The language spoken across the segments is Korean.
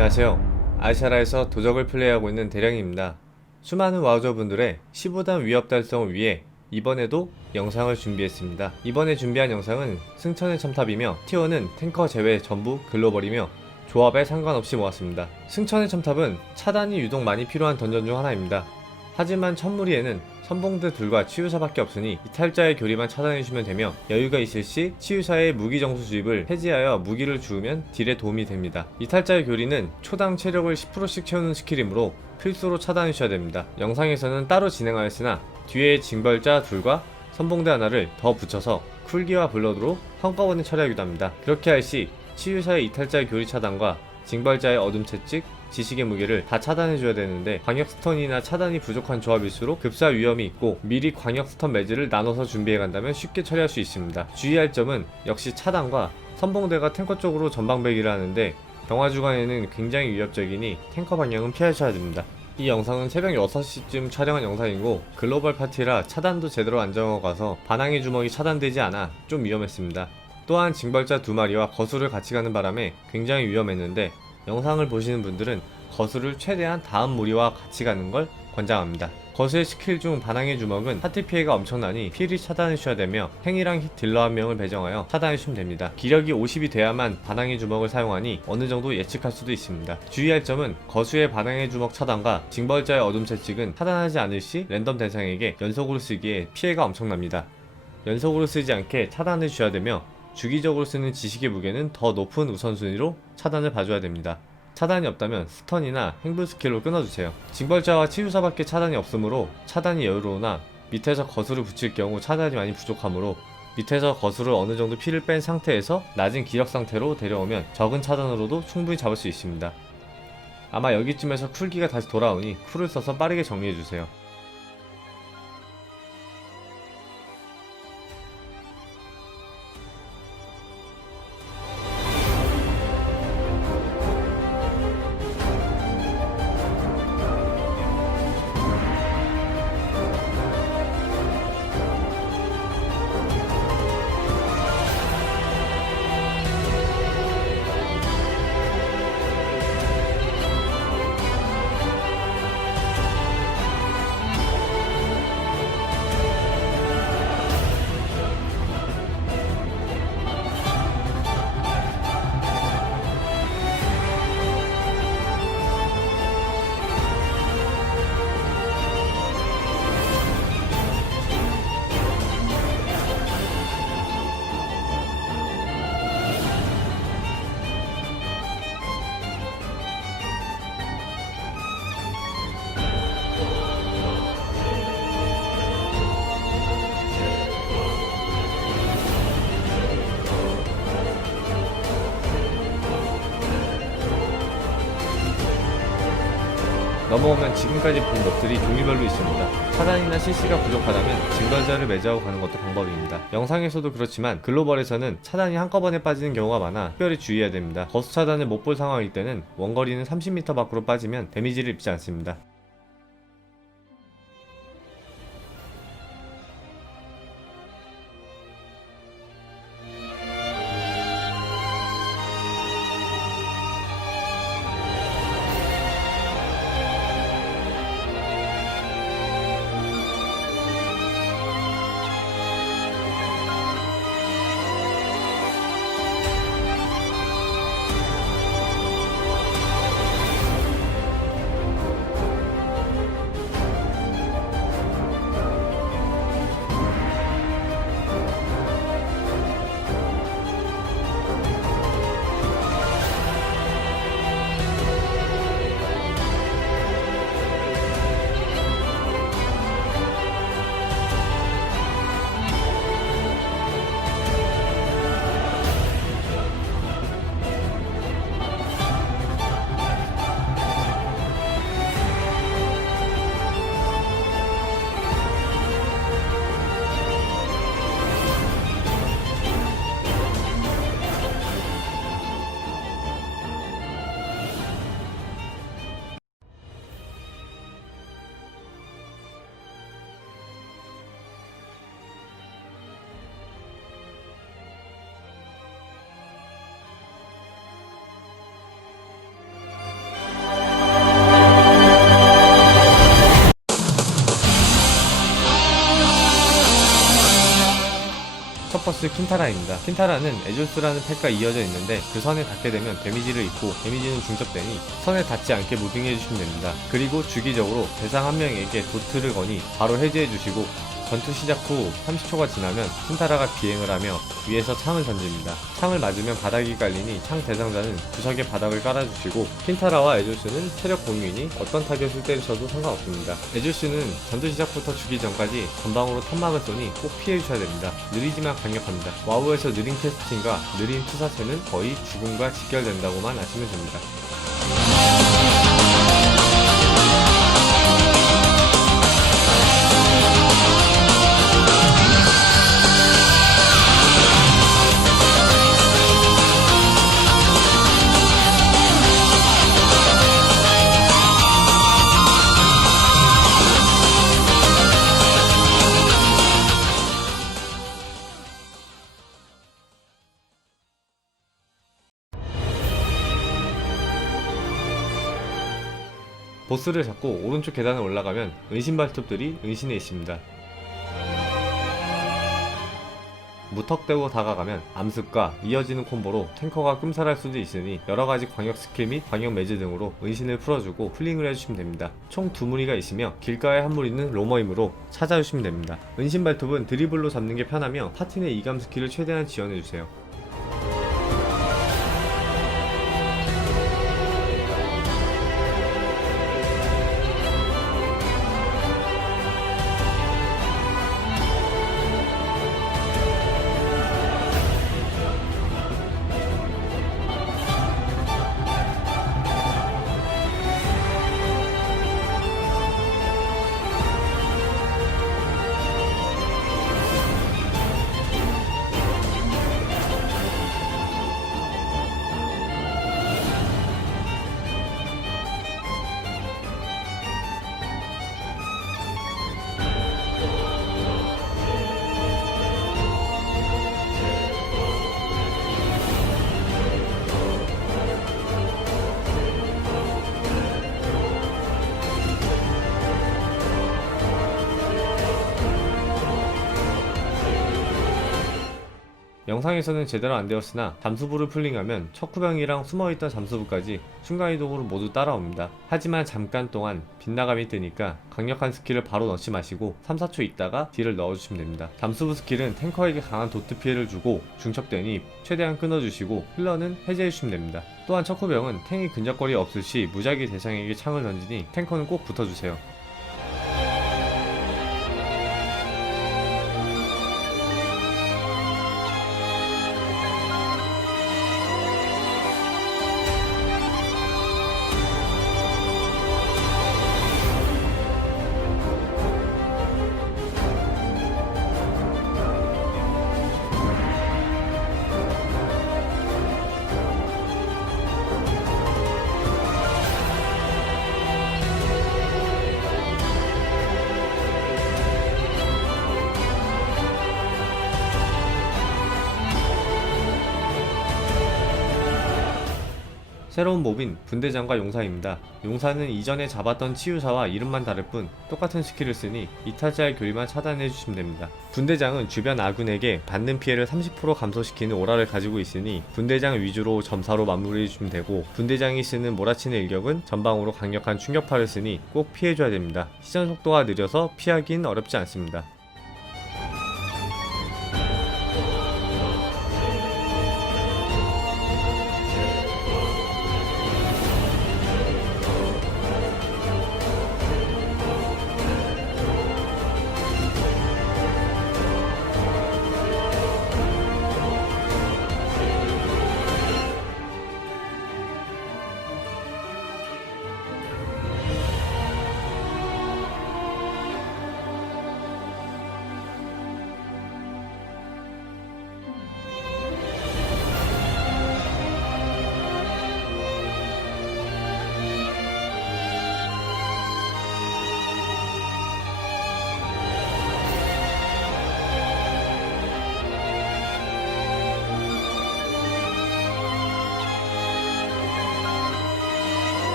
안녕하세요. 아시아라에서 도적을 플레이하고 있는 대령입니다. 수많은 와우저분들의 15단 위협 달성을 위해 이번에도 영상을 준비했습니다. 이번에 준비한 영상은 승천의 첨탑이며 티어는 탱커 제외 전부 글로벌이며 조합에 상관없이 모았습니다. 승천의 첨탑은 차단이 유독 많이 필요한 던전 중 하나입니다. 하지만 천무리에는 선봉대 둘과 치유사밖에 없으니 이탈자의 교리만 차단해주면 되며 여유가 있을 시 치유사의 무기 정수 주입을 해지하여 무기를 주우면 딜에 도움이 됩니다. 이탈자의 교리는 초당 체력을 10%씩 채우는 스킬이므로 필수로 차단해주셔야 됩니다. 영상에서는 따로 진행하였으나 뒤에 징벌자 둘과 선봉대 하나를 더 붙여서 쿨기와 블러드로 한꺼번에 처리하기도 합니다. 그렇게 할 시 치유사의 이탈자의 교리 차단과 징벌자의 어둠 채찍, 지식의 무게를 다 차단해줘야 되는데 광역 스턴이나 차단이 부족한 조합일수록 급사 위험이 있고 미리 광역 스턴 매즈를 나눠서 준비해간다면 쉽게 처리할 수 있습니다. 주의할 점은 역시 차단과 선봉대가 탱커 쪽으로 전방배기를 하는데 병화 주간에는 굉장히 위협적이니 탱커 방향은 피하셔야 됩니다. 이 영상은 새벽 6시쯤 촬영한 영상이고 글로벌 파티라 차단도 제대로 안 정하고가서 반항의 주먹이 차단되지 않아 좀 위험했습니다. 또한 징벌자 2마리와 거수를 같이 가는 바람에 굉장히 위험했는데 영상을 보시는 분들은 거수를 최대한 다음 무리와 같이 가는 걸 권장합니다. 거수의 스킬 중 반항의 주먹은 하트 피해가 엄청나니 필히 차단해주셔야 되며 행이랑 딜러 한 명을 배정하여 차단해주시면 됩니다. 기력이 50이 돼야만 반항의 주먹을 사용하니 어느정도 예측할 수도 있습니다. 주의할 점은 거수의 반항의 주먹 차단과 징벌자의 어둠 채찍은 차단하지 않을 시 랜덤 대상에게 연속으로 쓰기에 피해가 엄청납니다. 연속으로 쓰지 않게 차단해주셔야 되며 주기적으로 쓰는 지식의 무게는 더 높은 우선순위로 차단을 봐줘야 됩니다. 차단이 없다면 스턴이나 행분 스킬로 끊어주세요. 징벌자와 치유사밖에 차단이 없으므로 차단이 여유로우나 밑에서 거수를 붙일 경우 차단이 많이 부족하므로 밑에서 거수를 어느정도 피를 뺀 상태에서 낮은 기력 상태로 데려오면 적은 차단으로도 충분히 잡을 수 있습니다. 아마 여기쯤에서 쿨기가 다시 돌아오니 쿨을 써서 빠르게 정리해주세요. 넘어오면 지금까지 본 것들이 종류별로 있습니다. 차단이나 CC가 부족하다면 징벌자를 매주하고 가는 것도 방법입니다. 영상에서도 그렇지만 글로벌에서는 차단이 한꺼번에 빠지는 경우가 많아 특별히 주의해야 됩니다. 거수 차단을 못 볼 상황일 때는 원거리는 30m 밖으로 빠지면 데미지를 입지 않습니다. 에조스 킨타라입니다. 킨타라는 에조스라는 팩과 이어져 있는데 그 선에 닿게 되면 데미지를 입고 데미지는 중첩되니 선에 닿지 않게 무빙해 주시면 됩니다. 그리고 주기적으로 대상 한 명에게 도트를 거니 바로 해제해 주시고 전투 시작 후 30초가 지나면 킨타라가 비행을 하며 위에서 창을 던집니다. 창을 맞으면 바닥이 깔리니 창 대상자는 구석에 바닥을 깔아주시고 킨타라와 에조스는 체력 공유이니 어떤 타겟을 때리셔도 상관없습니다. 에조스는 전투 시작부터 죽기 전까지 전방으로 턴막을 쏘니 꼭 피해주셔야 됩니다. 느리지만 강력합니다. 와우에서 느린 캐스팅과 느린 투사체는 거의 죽음과 직결된다고만 아시면 됩니다. 보스를 잡고 오른쪽 계단을 올라가면 은신 발톱들이 은신해 있습니다. 무턱대고 다가가면 암습과 이어지는 콤보로 탱커가 끔살할 수도 있으니 여러가지 광역 스킬 및 광역 매즈 등으로 은신을 풀어주고 풀링을 해주시면 됩니다. 총 2무리가 있으며 길가에 한 무리는 로머이므로 찾아주시면 됩니다. 은신 발톱은 드리블로 잡는 게 편하며 파티 내 이감 스킬을 최대한 지원해주세요. 영상에서는 제대로 안되었으나 잠수부를 풀링하면 척후병이랑 숨어있던 잠수부까지 순간이동으로 모두 따라옵니다. 하지만 잠깐 동안 빗나감이 뜨니까 강력한 스킬을 바로 넣지 마시고 3-4초 있다가 딜을 넣어주시면 됩니다. 잠수부 스킬은 탱커에게 강한 도트 피해를 주고 중첩되니 최대한 끊어주시고 힐러는 해제해주시면 됩니다. 또한 척후병은 탱이 근접거리 없을 시 무작위 대상에게 창을 던지니 탱커는 꼭 붙어주세요. 새로운 몹인 분대장과 용사입니다. 용사는 이전에 잡았던 치유사와 이름만 다를 뿐 똑같은 스킬을 쓰니 이타지할 교리만 차단해주시면 됩니다. 분대장은 주변 아군에게 받는 피해를 30% 감소시키는 오라를 가지고 있으니 분대장 위주로 점사로 마무리해주시면 되고, 분대장이 쓰는 몰아치는 일격은 전방으로 강력한 충격파를 쓰니 꼭 피해줘야 됩니다. 시전 속도가 느려서 피하긴 어렵지 않습니다.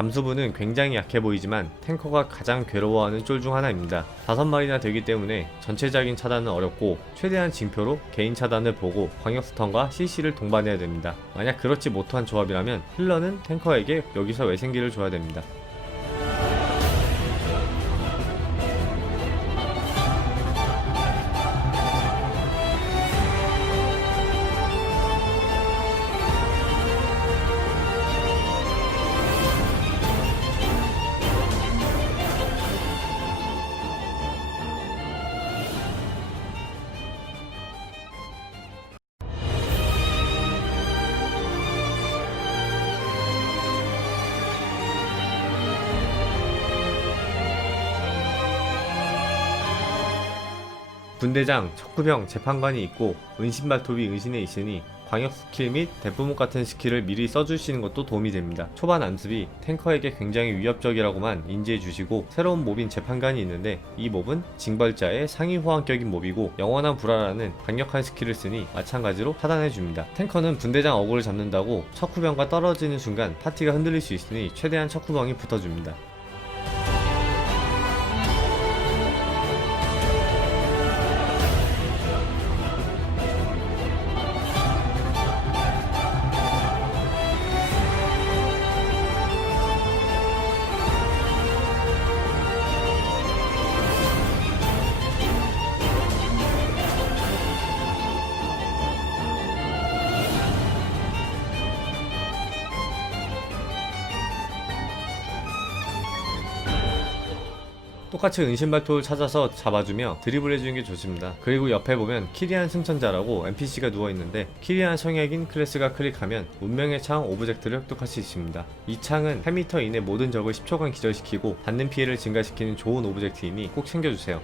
잠수부는 굉장히 약해 보이지만 탱커가 가장 괴로워하는 쫄 중 하나입니다. 5마리나 되기 때문에 전체적인 차단은 어렵고 최대한 징표로 개인 차단을 보고 광역 스턴과 CC를 동반해야 됩니다. 만약 그렇지 못한 조합이라면 힐러는 탱커에게 여기서 외생기를 줘야 됩니다. 분대장, 척구병, 재판관이 있고 은신발톱이 은신에 있으니 광역 스킬 및 대부목 같은 스킬을 미리 써주시는 것도 도움이 됩니다. 초반 암습이 탱커에게 굉장히 위협적이라고만 인지해주시고 새로운 몹인 재판관이 있는데 이 몹은 징벌자의 상위 호환격인 몹이고 영원한 불화라는 강력한 스킬을 쓰니 마찬가지로 차단해줍니다. 탱커는 분대장 어그를 잡는다고 척후병과 떨어지는 순간 파티가 흔들릴 수 있으니 최대한 척후병이 붙어줍니다. 똑같이 은신발톱을 찾아서 잡아주며 드리블 해주는 게 좋습니다. 그리고 옆에 보면 키리안 승천자라고 NPC가 누워있는데 키리안 성역인 클래스가 클릭하면 운명의 창 오브젝트를 획득할 수 있습니다. 이 창은 8m 이내 모든 적을 10초간 기절시키고 받는 피해를 증가시키는 좋은 오브젝트이니 꼭 챙겨주세요.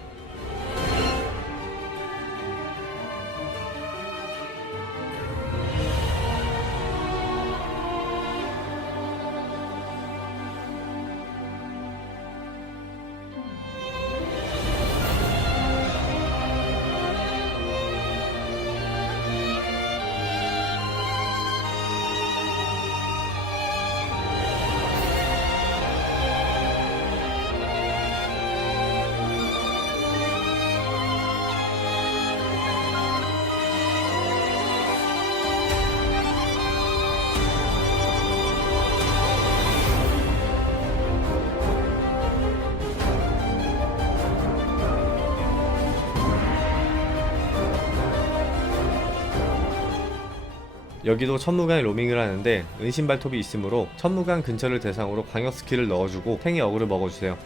여기도 천무관 로밍을 하는데 은신발톱이 있으므로 천무관 근처를 대상으로 광역 스킬을 넣어주고 탱이 어그를 먹어주세요.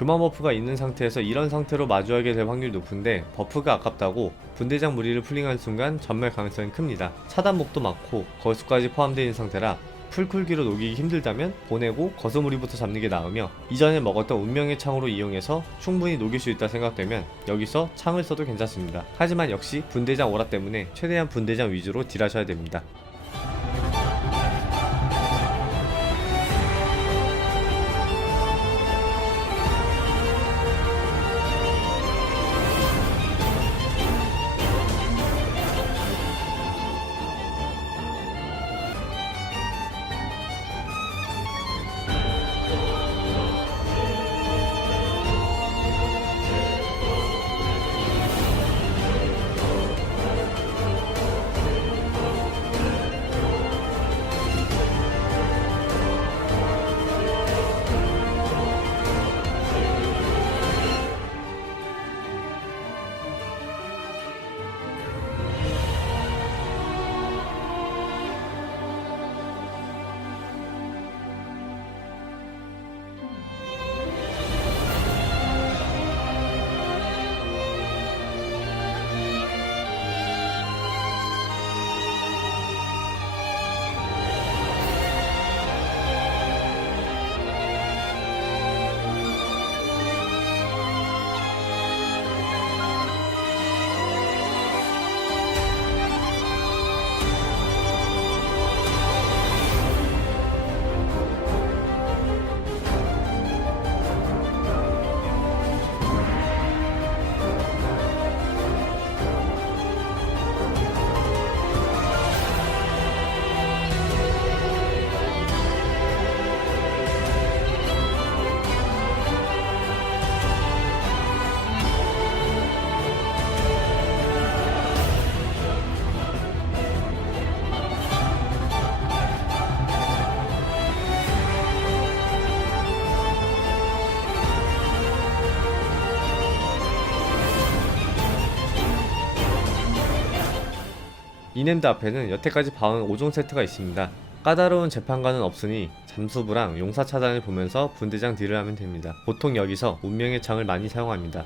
교만 버프가 있는 상태에서 이런 상태로 마주하게 될 확률이 높은데 버프가 아깝다고 분대장 무리를 풀링하는 순간 전멸 가능성이 큽니다. 차단목도 많고 걸수까지 포함되어 있는 상태라 풀쿨기로 녹이기 힘들다면 보내고 거스무리부터 잡는 게 나으며, 이전에 먹었던 운명의 창으로 이용해서 충분히 녹일 수 있다 생각되면 여기서 창을 써도 괜찮습니다. 하지만 역시 분대장 오라 때문에 최대한 분대장 위주로 딜하셔야 됩니다. 이냄드 앞에는 여태까지 봐온 5종 세트가 있습니다. 까다로운 재판관은 없으니 잠수부랑 용사 차단을 보면서 분대장 딜을 하면 됩니다. 보통 여기서 운명의 창을 많이 사용합니다.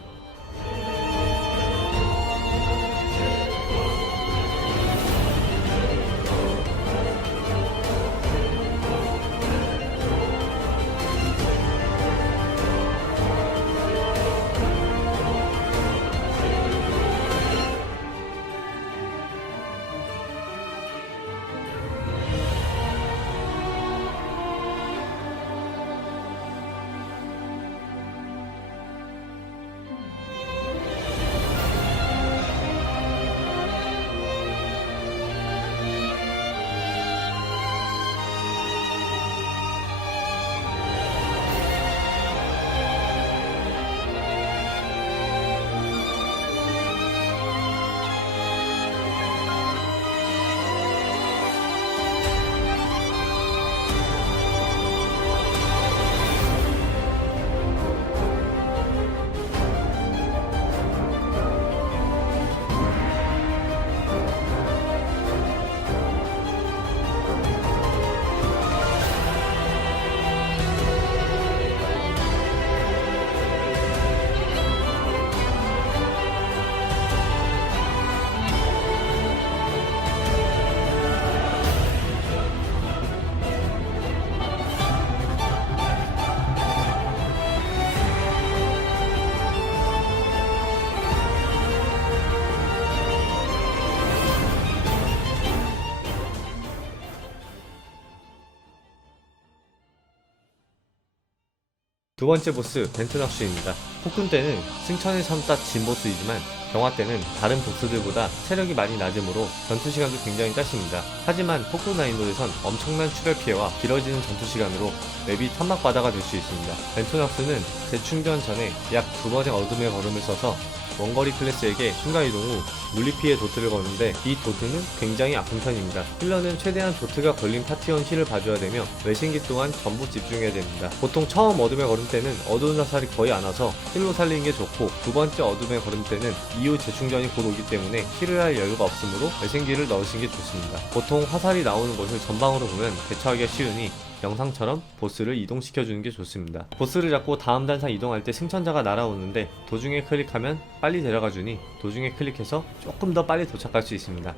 두 번째 보스 벤트낙슈입니다. 폭군 때는 승천을 참다 진 보스이지만 경화 때는 다른 보스들보다 체력이 많이 낮으므로 전투시간도 굉장히 짧습니다. 하지만 폭군 난이도에선 엄청난 출혈 피해와 길어지는 전투시간으로 맵이 탐막바다가 될 수 있습니다. 벤트낙스는 재충전 전에 약 2번의 어둠의 걸음을 써서 원거리 클래스에게 순간이동 후 물리피해 도트를 거는데, 이 도트는 굉장히 아픈 편입니다. 힐러는 최대한 도트가 걸린 파티원 힐을 봐줘야 되며 외신기 또한 전부 집중해야 됩니다. 보통 처음 어둠의 걸음 때는 어두운 자살이 거의 안 와서 힐로 살리는 게 좋고, 두 번째 어둠의 걸음 때는 이후 재충전이 곧 오기 때문에 힐을 할 여유가 없으므로 외신기를 넣으시는 게 좋습니다. 보통 화살이 나오는 곳을 전방으로 보면 대처하기가 쉬우니 영상처럼 보스를 이동시켜주는 게 좋습니다. 보스를 잡고 다음 단상 이동할 때 승천자가 날아오는데 도중에 클릭하면 빨리 데려가주니 도중에 클릭해서 조금 더 빨리 도착할 수 있습니다.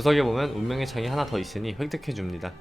구석에 보면 운명의 창이 하나 더 있으니 획득해줍니다.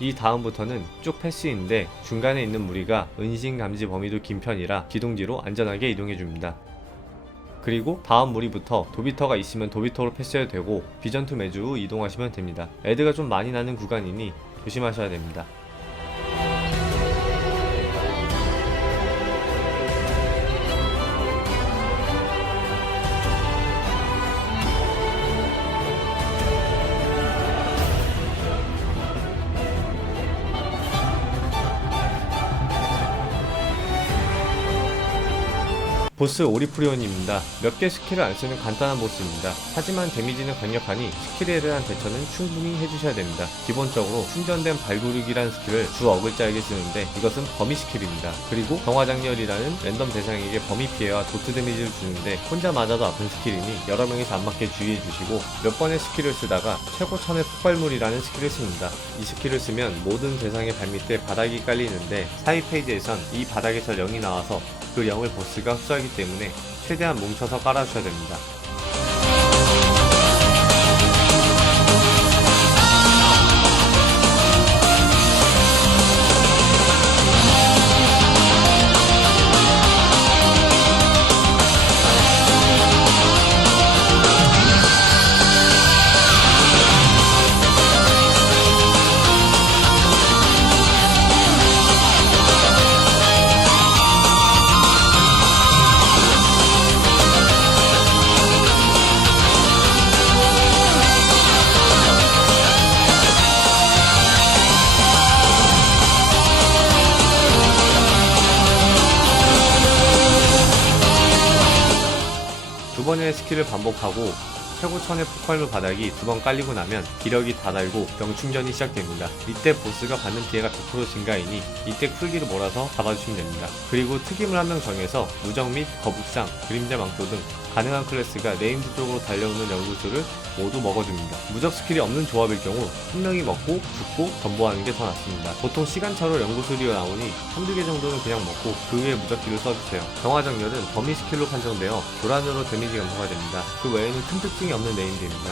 이 다음부터는 쭉 패스인데 중간에 있는 무리가 은신 감지 범위도 긴 편이라 기동지로 안전하게 이동해줍니다. 그리고 다음 무리부터 도비터가 있으면 도비터로 패스해도 되고 비전 투 매주 후 이동하시면 됩니다. 애드가 좀 많이 나는 구간이니 조심하셔야 됩니다. 보스 오리프리온입니다. 몇 개 스킬을 안 쓰는 간단한 보스입니다. 하지만 데미지는 강력하니 스킬에 대한 대처는 충분히 해주셔야 됩니다. 기본적으로 충전된 발구르기라는 스킬을 주 어글자에게 쓰는데 이것은 범위 스킬입니다. 그리고 경화장렬이라는 랜덤 대상에게 범위 피해와 도트 데미지를 주는데 혼자 맞아도 아픈 스킬이니 여러 명이서 안 맞게 주의해 주시고 몇 번의 스킬을 쓰다가 최고 천의 폭발물이라는 스킬을 씁니다. 이 스킬을 쓰면 모든 대상의 발밑에 바닥이 깔리는데 사이 페이지에선 이 바닥에서 0이 나와서 그 0을 보스가 흡수하기 때문에 최대한 뭉쳐서 깔아주셔야 됩니다. 두 번의 스킬을 반복하고 최고 천의 폭발물 바닥이 두 번 깔리고 나면 기력이 다 달고 병충전이 시작됩니다. 이때 보스가 받는 피해가 100% 증가이니 이때 쿨기를 몰아서 잡아주시면 됩니다. 그리고 특임을 한 명 정해서 무적 및 거북상, 그림자 망토 등 가능한 클래스가 네임드 쪽으로 달려오는 연구수를 모두 먹어줍니다. 무적 스킬이 없는 조합일 경우 한 명이 먹고 죽고 전보하는 게 더 낫습니다. 보통 시간차로 연구술이 나오니 한두 개 정도는 그냥 먹고 그 후에 무적기를 써주세요. 경화장렬은 범위 스킬로 판정되어 도란으로 데미지 감소가 됩니다. 그 외에는 큰 특징이 없는 네임드입니다.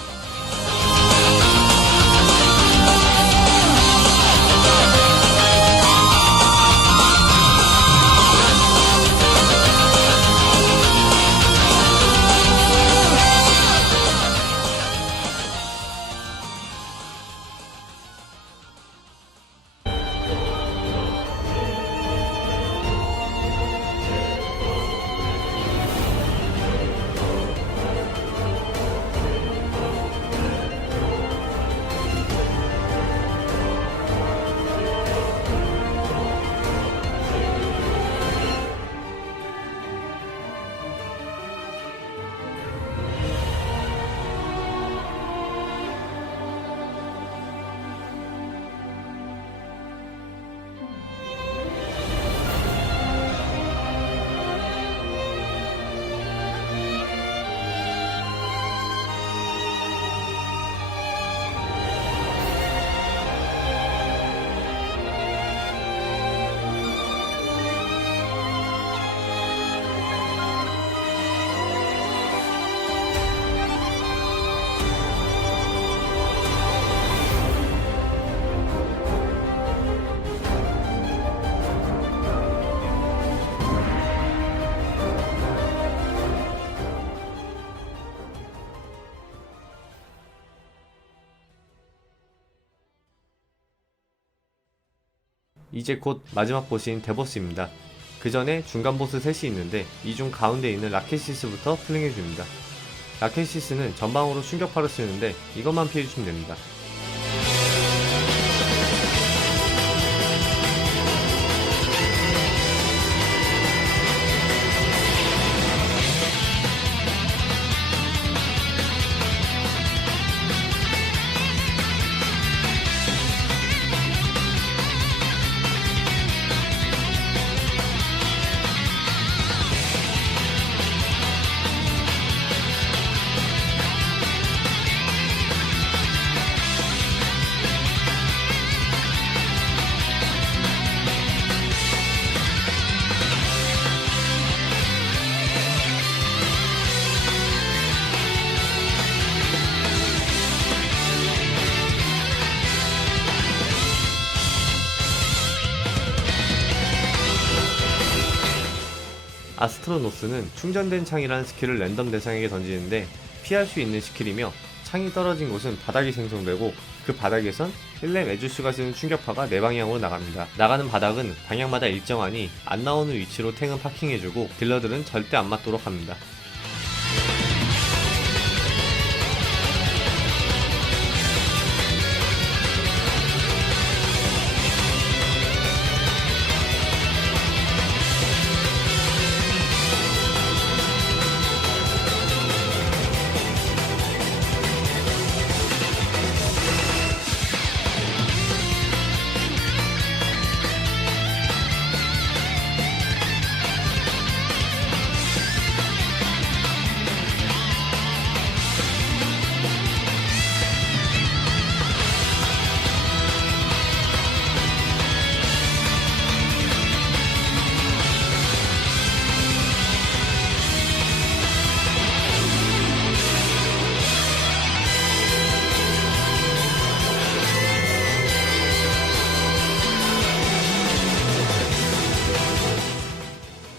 이제 곧 마지막 보스인 데보스입니다. 그 전에 중간 보스 셋이 있는데 이 중 가운데 있는 라케시스부터 플링해줍니다. 라케시스는 전방으로 충격파를 쓰는데 이것만 피해주시면 됩니다. 아스트로노스는 충전된 창이라는 스킬을 랜덤 대상에게 던지는데 피할 수 있는 스킬이며 창이 떨어진 곳은 바닥이 생성되고 그 바닥에선 1렘 에주스가 쓰는 충격파가 내 방향으로 나갑니다. 나가는 바닥은 방향마다 일정하니 안 나오는 위치로 탱은 파킹해주고 딜러들은 절대 안 맞도록 합니다.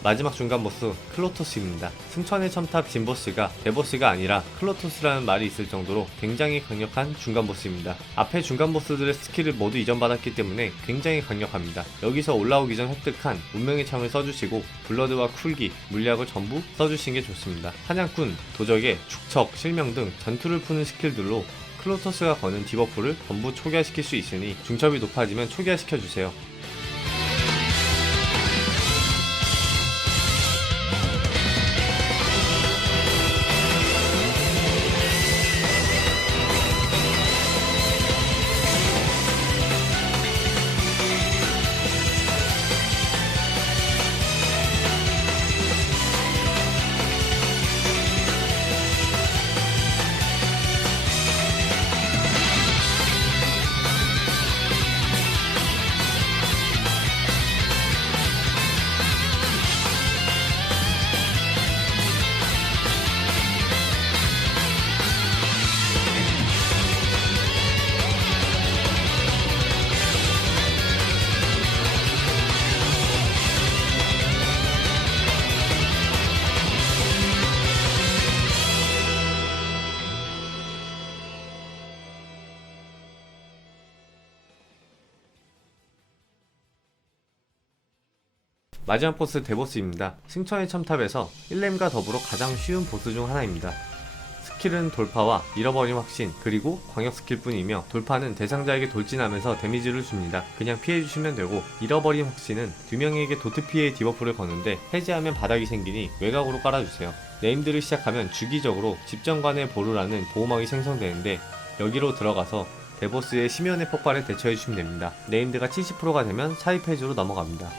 마지막 중간 보스 클로토스입니다. 승천의 첨탑 진보스가 대보스가 아니라 클로토스라는 말이 있을 정도로 굉장히 강력한 중간 보스입니다. 앞에 중간 보스들의 스킬을 모두 이전받았기 때문에 굉장히 강력합니다. 여기서 올라오기 전 획득한 운명의 창을 써주시고 블러드와 쿨기, 물약을 전부 써주시는 게 좋습니다. 사냥꾼, 도적의 축척, 실명 등 전투를 푸는 스킬들로 클로토스가 거는 디버프를 전부 초기화시킬 수 있으니 중첩이 높아지면 초기화시켜주세요. 마지막 보스 대보스입니다. 승천의 첨탑에서 1렘과 더불어 가장 쉬운 보스 중 하나입니다. 스킬은 돌파와 잃어버림 확신 그리고 광역 스킬 뿐이며 돌파는 대상자에게 돌진하면서 데미지를 줍니다. 그냥 피해주시면 되고 잃어버림 확신은 2명에게 도트 피해의 디버프를 거는데 해제하면 바닥이 생기니 외곽으로 깔아주세요. 네임드를 시작하면 주기적으로 집정관의 보루라는 보호막이 생성되는데 여기로 들어가서 대보스의 심연의 폭발에 대처해주시면 됩니다. 네임드가 70%가 되면 사이 페이지로 넘어갑니다.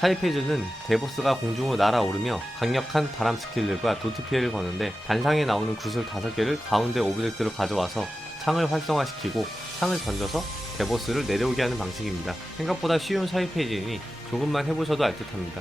사이페이즈는 대보스가 공중으로 날아오르며 강력한 바람 스킬들과 도트 피해를 거는데 단상에 나오는 구슬 5개를 가운데 오브젝트로 가져와서 창을 활성화시키고 창을 던져서 대보스를 내려오게 하는 방식입니다. 생각보다 쉬운 사이페이지이니 조금만 해보셔도 알듯합니다.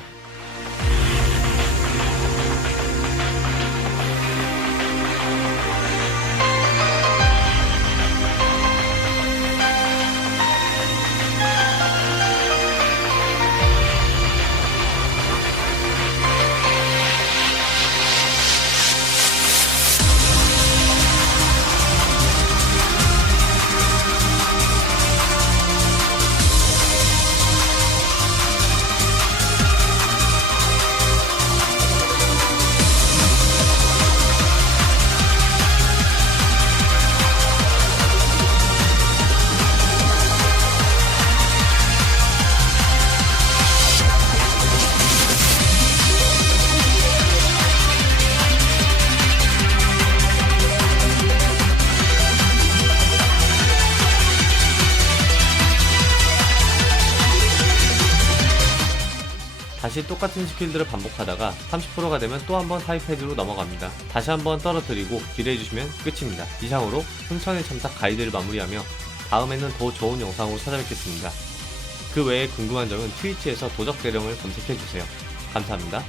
다시 똑같은 스킬들을 반복하다가 30%가 되면 또 한번 하이패드로 넘어갑니다. 다시 한번 떨어뜨리고 딜해주시면 끝입니다. 이상으로 승천의 첨탑 가이드를 마무리하며 다음에는 더 좋은 영상으로 찾아뵙겠습니다. 그 외에 궁금한 점은 트위치에서 도적 대령을 검색해주세요. 감사합니다.